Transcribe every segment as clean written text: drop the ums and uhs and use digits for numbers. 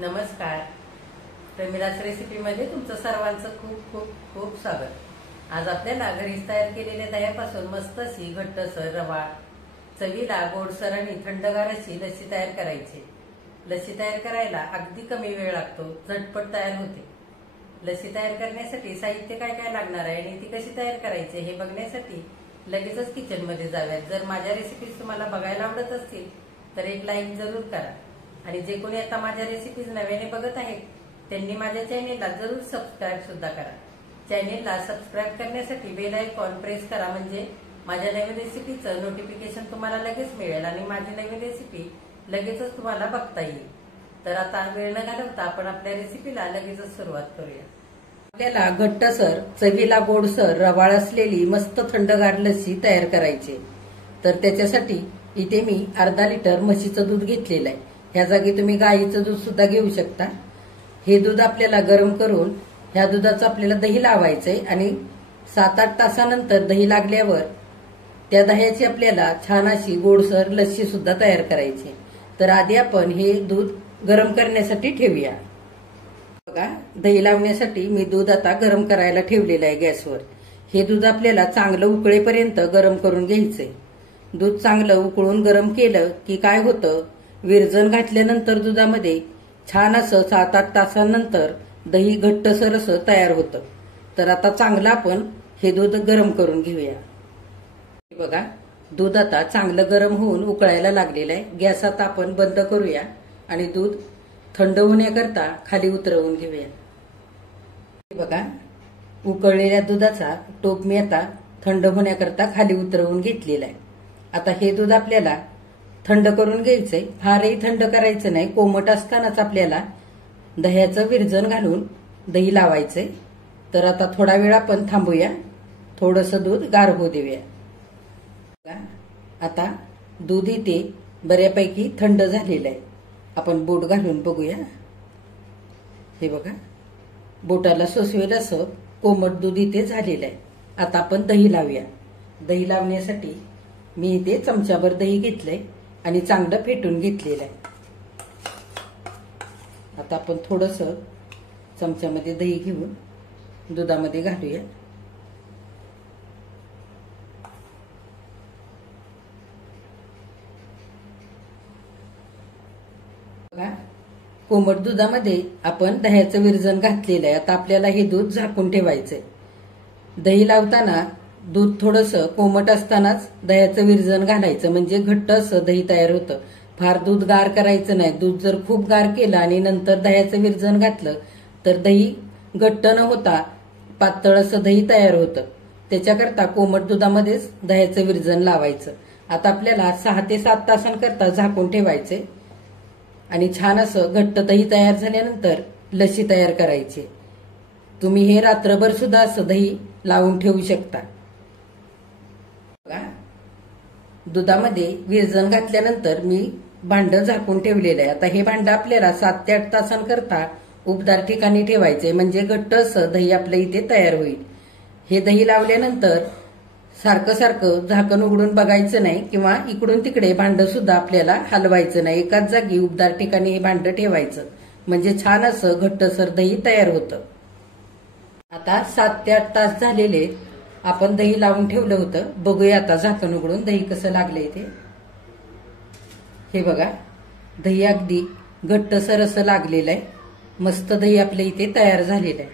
नमस्कार. प्रमिलास रेसिपीमध्ये तुमचं सर्वांचं खूप खूप खूप स्वागत. आज आपल्याला घरीच तयार केलेल्या दह्यापासून मस्त अशी घट्टसर रवा, चवीला गोडसर आणि थंडगार अशी लस्सी तयार करायची. लस्सी तयार करायला अगदी कमी वेळ लागतो, झटपट तयार होते. लस्सी तयार करण्यासाठी साहित्य काय काय लागणार आहे आणि ती कशी तयार करायची हे बघण्यासाठी लगेचच किचनमध्ये जाऊयात. जर माझ्या रेसिपीज तुम्हाला बघायला आवडत असतील तर एक लाईक जरूर करा आणि जे कोणी आता माझ्या रेसिपीज नव्याने बघत आहेत त्यांनी माझ्या चॅनेलला जरूर सबस्क्राईब सुद्धा करा. चॅनेलला सबस्क्राईब करण्यासाठी बेल आयकॉन प्रेस करा, म्हणजे माझ्या नवीन रेसिपीचं नोटिफिकेशन तुम्हाला लगेच मिळेल आणि माझी नवीन रेसिपी लगेचच तुम्हाला बघता येईल. तर आता वेळ न घालवता आपण आपल्या रेसिपीला लगेचच सुरुवात करूया. आपल्याला घट्टसर, चवीला गोडसर, रवाळ असलेली मस्त थंडगार लस्सी तयार करायची. तर त्याच्यासाठी इथे मी अर्धा लिटर म्हशीचं दूध घेतलेलं आहे. ह्या जागी तुम्ही गाईचं दूध सुद्धा घेऊ शकता. हे दूध आपल्याला गरम करून ह्या दुधाचं आपल्याला दही लावायचंय आणि 7-8 तासानंतर दही लागल्यावर त्या दह्याची आपल्याला छान अशी गोडसर लस्सी सुद्धा तयार करायची. तर आधी आपण हे दूध गरम करण्यासाठी ठेवूया. बघा, दही लावण्यासाठी मी दूध आता गरम करायला ठेवलेलं आहे गॅसवर. हे दूध आपल्याला चांगलं उकळेपर्यंत गरम करून घ्यायचंय. दूध चांगलं उकळून गरम केलं की काय होतं, विरजण घातल्यानंतर दुधामध्ये छान असं 7-8 तासांनंतर दही घट्टसर असं तयार होतं. तर आता चांगलं आपण हे दूध गरम करून घेऊया. बघा, दूध आता चांगलं गरम होऊन उकळायला लागलेलं आहे. गॅस आता आपण बंद करूया आणि दूध थंड होण्याकरता खाली उतरवून घेऊया. बघा, उकळलेल्या दुधाचा टोप मी आता थंड होण्याकरता खाली उतरवून घेतलेला आहे. आता हे दूध आपल्याला थंड करून घ्यायचंय. फारही थंड करायचं नाही. कोमट असतानाच आपल्याला दह्याचं विरजण घालून दही लावायचंय. तर आता थोडा वेळ आपण थांबूया, थोडंसं दूध गार होऊ देऊया. आता दूध इथे बऱ्यापैकी थंड झालेलं आहे. आपण बोट घालून बघूया. हे बघा, बोटाला सोसवेल असं कोमट दूध इथे झालेलं आहे. आता आपण दही लावूया. दही लावण्यासाठी मी इथे चमचाभर दही घेतलंय आणि चांगलं फेटून घेतलेलं आहे. आता आपण थोडंसं चमच्यामध्ये दही घेऊन दुधामध्ये घालूया. बघा, कोमट दुधामध्ये आपण दह्याचं विरजण घातलेलं आहे. आता आपल्याला हे दूध झाकून ठेवायचंय. दही लावताना दूध थोडंसं कोमट असतानाच दह्याचं विरजण घालायचं, म्हणजे घट्ट असं दही तयार होतं. फार दूध गार करायचं नाही. दूध जर खूप गार केलं आणि नंतर दह्याचं विरजण घातलं तर दही घट्ट न होता पातळ असं दही तयार होतं. त्याच्याकरता कोमट दुधामध्येच दह्याचं विरजण लावायचं. आता आपल्याला 6 ते 7 तासांकरता झाकून ठेवायचे आणि छान असं घट्ट दही तयार झाल्यानंतर लस्सी तयार करायची. तुम्ही हे रात्रभर सुद्धा असं दही लावून ठेवू शकता. दुधामध्ये विरजण घातल्यानंतर मी भांडं झाकून ठेवलेलं आहे. आता हे भांडं आपल्याला 7 ते 8 तासांकरता उबदार ठिकाणी ठेवायचे, म्हणजे घट्ट असं दही आपलं इथे तयार होईल. हे दही लावल्यानंतर सारखं सारखं झाकण उघडून बघायचं नाही किंवा इकडून तिकडे भांडं सुद्धा आपल्याला हलवायचं नाही. एकाच जागी उबदार ठिकाणी हे भांडं ठेवायचं, म्हणजे छान असं घट्टसर दही तयार होतं. आता 7 ते 8 तास झालेले आपण दही लावून ठेवलं होतं. बघूया आता झाकण उघडून दही कसं लागलंय ते. हे बघा, दही अगदी घट्टसर असं लागलेलं आहे. मस्त दही आपल्या इथे तयार झालेलं आहे.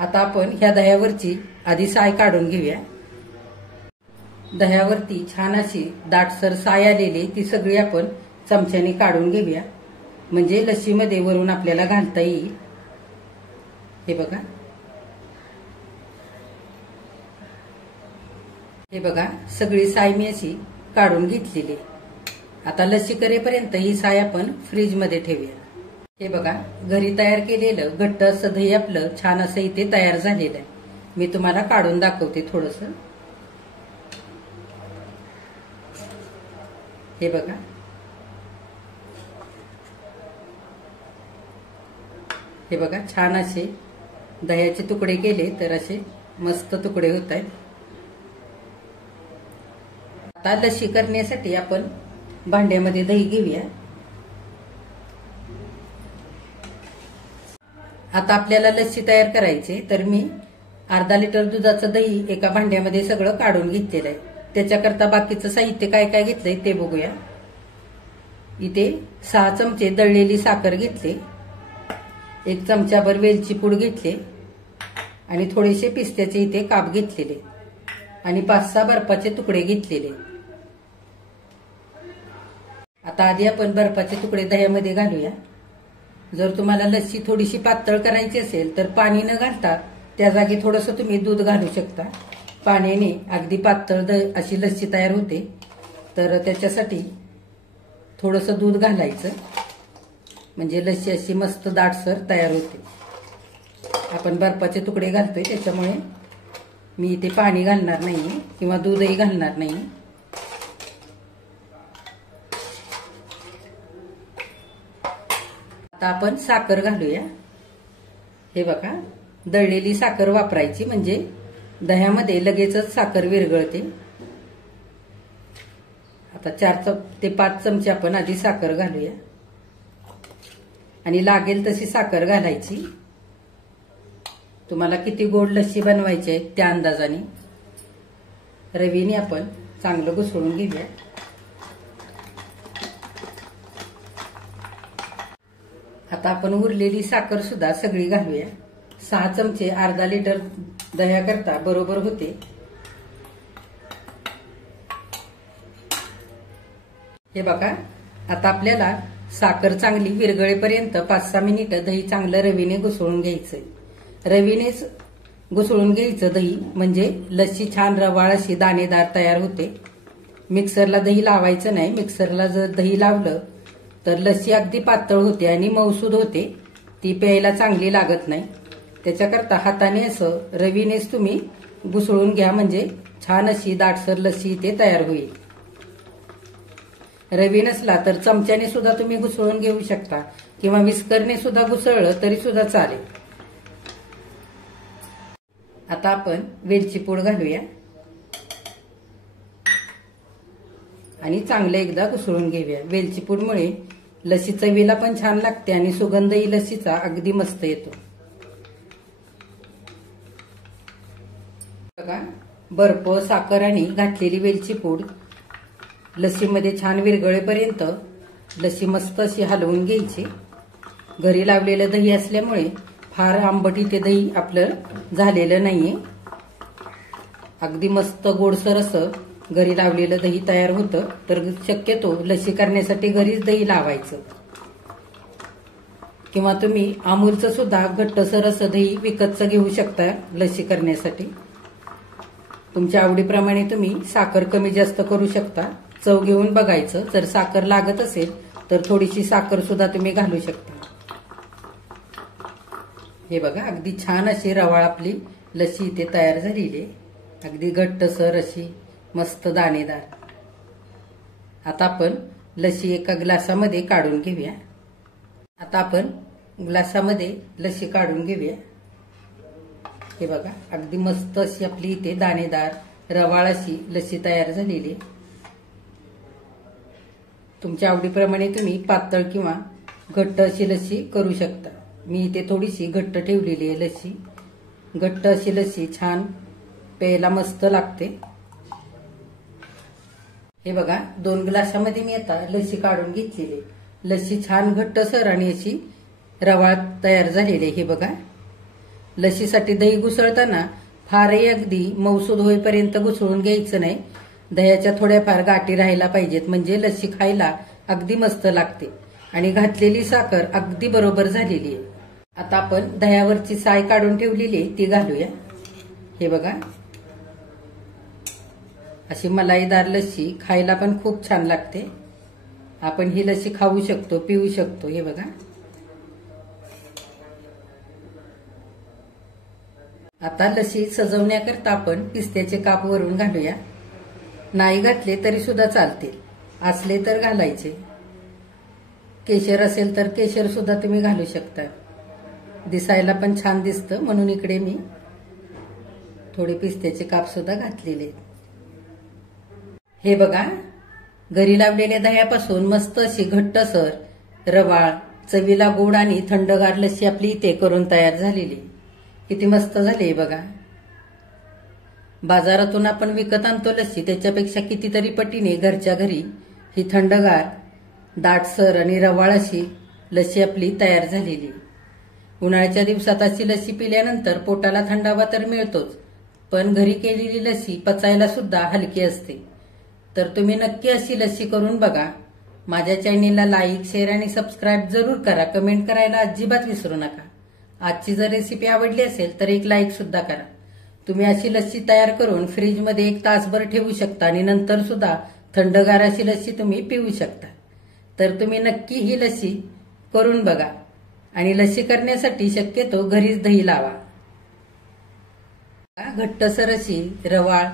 आता आपण ह्या दह्यावरची आधी साय काढून घेऊया. दह्यावरती छान अशी दाटसर साय आलेली ती सगळी आपण चमच्याने काढून घेऊया, म्हणजे लस्सीमध्ये वरून आपल्याला घालता येईल. हे बघा, हे बघा, सगळी साय मी अशी काढून घेतलेली. आता लस्सी करेपर्यंत ही साय आपण फ्रीजमध्ये ठेवूया. हे बघा, घरी तयार केलेलं घट्ट असं दही आपलं छान असं इथे तयार झालेलं आहे. मी तुम्हाला काढून दाखवते थोडंसं. हे बघा, हे बघा, छान असे दह्याचे तुकडे केले तर असे मस्त तुकडे होत आहेत. आता लस्सी करण्यासाठी आपण भांड्यामध्ये दही घेऊया. आता आपल्याला लस्सी तयार करायची, तर मी अर्धा लिटर दुधाचं दही एका भांड्यामध्ये सगळं काढून घेतलेलं आहे. त्याच्याकरता बाकीचं साहित्य काय काय घेतलंय ते बघूया. इथे 6 चमचे दळलेली साखर घेतली, 1 चमचाभर वेलची पूड घेतली आणि थोडेसे पिस्त्याचे इथे काप घेतलेले आणि 5-6 बर्फाचे तुकडे घेतलेले. आता आधी आपण बर्फाचे तुकडे दह्यामध्ये घालूया. जर तुम्हाला लस्सी थोडीशी पातळ करायची असेल तर पाणी न घालता त्या जागी थोडंसं तुम्ही दूध घालू शकता. पाण्याने अगदी पातळ अशी लस्सी तयार होते, तर त्याच्यासाठी थोडंसं दूध घालायचं, म्हणजे लस्सी अशी मस्त दाटसर तयार होते. आपण बर्फाचे तुकडे घालतोय त्याच्यामुळे मी इथे पाणी घालणार नाही किंवा दूधही घालणार नाही. आता आपण साखर घालूया. हे बघा, दळलेली साखर वापरायची, म्हणजे दह्यामध्ये लगेचच साखर विरघळते. आता 4 ते 5 चमचे आपण आधी साखर घालूया आणि लागेल तशी साखर घालायची. तुम्हाला किती गोड लस्सी बनवायची आहे त्या अंदाजाने. रवीने आपण चांगलं घुसळून घेऊया. आता आपण उरलेली साखर सुद्धा सगळी घालूया. 6 चमचे अर्धा लिटर दह्याकरता बरोबर होते. हे बघा, आता आपल्याला साखर चांगली विरघळेपर्यंत 5-6 मिनिटं दही चांगलं रवीने घुसळून घ्यायचंय. रवीनेच घुसळून घ्यायचं दही, म्हणजे लस्सी छान रवाळ अशी दाणेदार तयार होते. मिक्सरला दही लावायचं नाही. मिक्सरला जर दही लावलं तर लस्सी अगदी पातळ होते आणि मऊसूद होते, ती प्यायला चांगली लागत नाही. त्याच्याकरता हाताने असं रवीनेच तुम्ही घुसळून घ्या, म्हणजे छान अशी दाटसर लस्सी इथे तयार होईल. रवी नसला तर चमच्याने सुद्धा तुम्ही घुसळून घेऊ शकता किंवा विस्करने सुद्धा घुसळलं तरी सुद्धा चालेल. आता आपण वेलची पूड घालूया आणि चांगलं एकदा घुसळून घेऊया. वेलची पूडमुळे लस्सी चवीला पण छान लागते आणि सुगंधही लस्सीचा अगदी मस्त येतो. बघा, बर्फ, साखर आणि घातलेली वेलची पूड लस्सीमध्ये छान विरघळेपर्यंत लस्सी मस्त अशी हलवून घ्यायची. घरी लावलेलं दही असल्यामुळे फार आंबट इथे दही आपलं झालेलं नाहीये. अगदी मस्त गोडसर असं घरी लावलेलं दही तयार होतं. तर शक्यतो लस्सी करण्यासाठी घरीच दही लावायचं, किंवा तुम्ही अमूलचं सुद्धा घट्टसर असं दही विकतचं घेऊ शकता लस्सी करण्यासाठी. तुमच्या आवडीप्रमाणे तुम्ही साखर कमी जास्त करू शकता. चव घेऊन बघायचं, जर साखर लागत असेल तर थोडीशी साखर सुद्धा तुम्ही घालू शकता. हे बघा, अगदी छान अशी रवाळ आपली लस्सी इथे तयार झालेली आहे, अगदी घट्टसर अशी मस्त दाणेदार. आता आपण लस्सी एका ग्लासामध्ये काढून घेऊया. आता आपण ग्लासामध्ये लस्सी काढून घेऊया. हे बघा, अगदी मस्त अशी आपली इथे दाणेदार रवाळ अशी लस्सी तयार झालेली. तुमच्या आवडीप्रमाणे तुम्ही पातळ किंवा घट्ट अशी लस्सी करू शकता. मी इथे थोडीशी घट्ट ठेवलेली आहे लस्सी. घट्ट अशी लस्सी छान प्यायला मस्त लागते. हे बघा, 2 ग्लासामध्ये मी आता लस्सी काढून घेतलेली. लस्सी छान घट्टसर आणि अशी रवाळ तयार झालेली आहे. हे बघा, लस्सीसाठी दही घुसळताना फारही अगदी मऊसूद होईपर्यंत घुसळून घ्यायचं नाही. दह्याच्या थोड्याफार गाठी राहायला पाहिजेत, म्हणजे लस्सी खायला अगदी मस्त लागते. आणि घातलेली साखर अगदी बरोबर झालेली आहे. आता आपण दह्यावरची साय काढून ठेवलेली ती घालूया. हे बघा, अशी मलाईदार लस्सी खायला पण खूप छान लागते. आपण ही लस्सी खाऊ शकतो, पिऊ शकतो. हे बघा, आता लस्सी सजवण्याकरता आपण पिस्त्याचे काप वरून घालूया. नाही घातले तरी सुद्धा चालतील, असले तर घालायचे. केशर असेल तर केशर सुद्धा तुम्ही घालू शकता, दिसायला पण छान दिसतं. म्हणून इकडे मी थोडे पिस्त्याचे काप सुद्धा घातलेले. हे बघा, घरी लावलेल्या दह्यापासून मस्त अशी घट्टसर रवाळ चवीला गोड आणि थंडगार लस्सी आपली इथे करून तयार झालेली. किती मस्त झाली बघा. बाजारातून आपण विकत आणतो लस्सी त्याच्यापेक्षा कितीतरी पटीने घरच्या घरी ही थंडगार, दाटसर आणि रवाळ अशी लस्सी आपली तयार झालेली. उन्हाळ्याच्या दिवसात अशी लस्सी पिल्यानंतर पोटाला थंडावा तर मिळतोच, पण घरी केलेली लस्सी पचायला सुद्धा हलकी असते. तर तुम्ही नक्की अशी लस्सी करून बघा. माझ्या चॅनेलला लाईक, शेअर आणि सबस्क्राईब जरूर करा. कमेंट करायला अजिबात विसरू नका. आजची जर रेसिपी आवडली असेल तर एक लाईक सुद्धा करा. तुम्ही अशी लस्सी तयार करून फ्रीजमध्ये 1 तासभर ठेवू शकता आणि नंतर सुद्धा थंडगार अशी लस्सी तुम्ही पिऊ शकता. तर तुम्ही नक्की ही लस्सी करून बघा आणि लस्सी करण्यासाठी शक्यतो घरीच दही लावा. घट्टसर अशी रवाळ,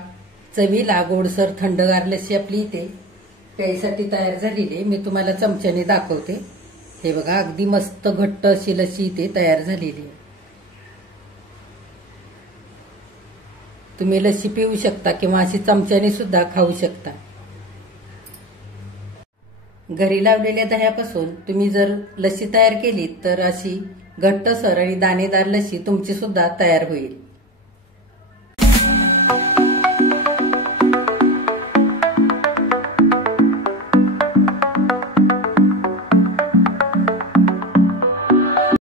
चवीला गोडसर थंडगार लस्सी आपली इथे प्यायसाठी तयार झालेली. मी तुम्हाला चमच्याने दाखवते. हे बघा, अगदी मस्त घट्ट अशी लस्सी इथे तयार झालेली. तुम्ही लस्सी पिऊ शकता किंवा अशी चमच्याने सुद्धा खाऊ शकता. घरी लावलेल्या दह्यापासून तुम्ही जर लस्सी तयार केली तर अशी घट्टसर आणि दाणेदार लस्सी तुमची सुद्धा तयार होईल.